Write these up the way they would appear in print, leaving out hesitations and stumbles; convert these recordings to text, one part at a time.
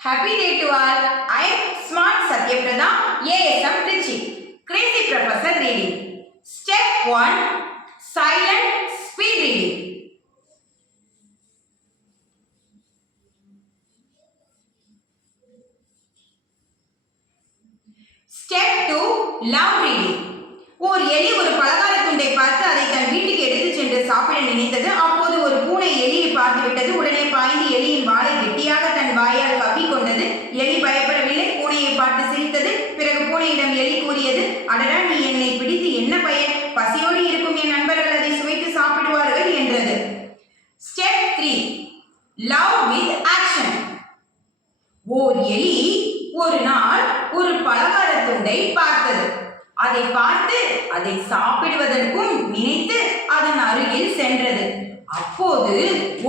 Happy day to all. I am Smart Satyaprada, ASM Trichy. Crazy Professor reading. Step 1. Silent speed reading. Step 2. Loud reading. ஓர் எலி ஒரு பலகார துண்டை பார்த்து அதை தன் வீட்டுக்கு எடுத்து சென்று சாப்பிட நினைத்தது. அப்போது ஒரு பூனை எலியை பார்த்து விட்டது. உடனே பாய்ந்து எலியின் வாலை கெட்டியாக தன் வாயால் கவ்விக்கொண்டது. எலி பயப்படவில்லை, பூனையை பார்த்து சிரித்தது. பிறகு பூனையிடம் எலி கூறியது, அடடா, நீ என்னை பிடித்து என்ன பயன்? பசியோடு இருக்கும் என் நண்பர்கள் அதை சுவைத்து சாப்பிடுவார்கள் என்றது. ஸ்டெப் 3. Love with action. ஓர் எலி ஒரு நாள் ஒரு பலகார துண்டை பார்த்தது. அதை பார்த்து அதை சாப்பிடுவதற்கும் நினைத்து அதன் அருகில் சென்றது. அப்போது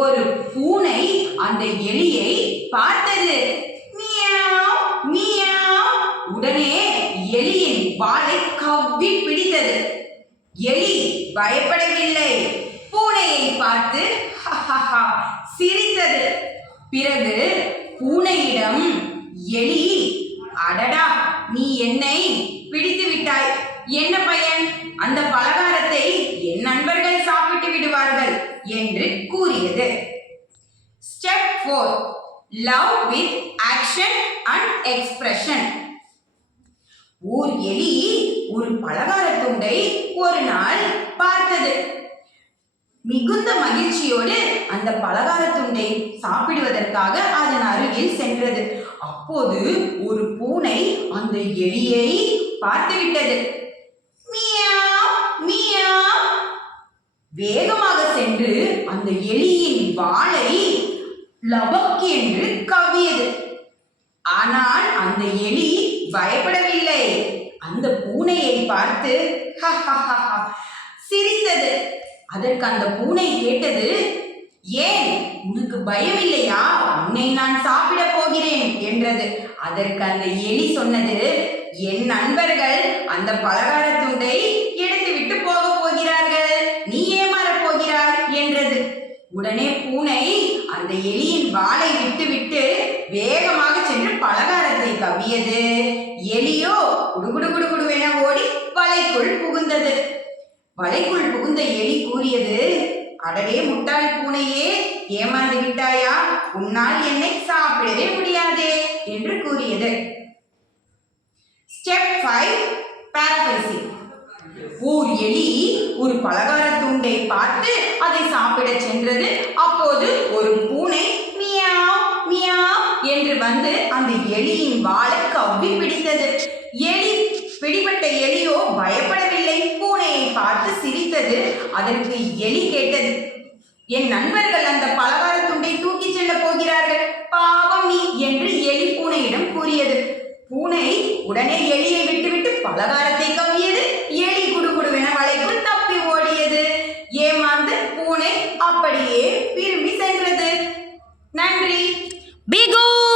ஒரு பூனை அந்த எலியை பார்த்தது. Meow meow. உடனே எலியின் வாலை கவ்வி பிடித்தது. எலி பயப்படவில்லை, பூனையை பார்த்து சிரித்தது. பிறகு பூனையிடம் எலி, அடடா, நீ என்னை பிடித்து விட்டாய், என்ன பயன்? அந்த பலகாரத்தை என் நண்பர்கள் சாப்பிட்டு விடுவார்கள் என்று கூறியது. Step 4. Love with action and expression. ஓர் எலி ஒரு பலகார துண்டை ஒரு நாள் பார்த்தது. மிகுந்த மகிழ்ச்சியோடு அந்த பலகார துண்டை சாப்பிடுவதற்காக அதன் அருகில் சென்றது. அப்போது ஒரு பூனை அந்த எலியை பார்த்துவிட்டது. Meow meow. வேகமாக சென்று அந்த எலியின் வாலை லபக் என்று கவ்வியது. ஆனால் அந்த எலி பயப்படவில்லை, அந்த பூனையை பார்த்து சிரித்தது. அதற்கு அந்த பூனை கேட்டது, ஏன், உனக்கு பயம் இல்லையா? உன்னை நான் சாப்பிட போகிறேன் என்றது. அதற்கு அந்த எலி சொன்னது, என் நண்பர்கள் அந்த பலகார துண்டை எடுத்து விட்டு போக போகிறார்கள், நீ ஏமாறப் போகிறாய் என்றது. உடனே பூனை அந்த எலியின் வாலை விட்டுவிட்டு வேகமாக சென்று பலகாரத்தை கவ்வியது. எலியோ குடுகுடு குடுகுடுவென ஓடி வலைக்குள் புகுந்தது. வலைக்குள் புகுந்த எலி கூறியது, அடடே முட்டாள் பூனையே, ஏமாந்து விட்டாயா? உன்னால் என்னை சாப்பிடவே முடியாதே என்று கூறியது. ஸ்டெப் 5. paraphrasing. ஓர் எலி ஒரு பலகார துண்டை பார்த்து அதை சாப்பிட சென்றது. அப்போது ஒரு பூனை மியாவ் மியாவ் என்று வந்து அந்த எலியின் வாலை கவ்வி பிடித்தது. பிடிபட்ட எலியோ பயப்படவில்லை, பூனையை பார்த்து சிரித்தது. அதற்கு எலி கேட்டது, என் நண்பர்கள் அந்த பலகார துண்டை தூக்கி செல்ல போகிறார்கள், பாவம் நீ என்று எலி பூனையிடம் கூறியது. பூனை உடனே எலியை விட்டுவிட்டு பலகாரத்தை கவ்வியது. எலி குடுகுடுவென வலைக்குள் தப்பி ஓடியது. ஏமாந்து பூனை அப்படியே திரும்பி சென்றது. நன்றி. Be good.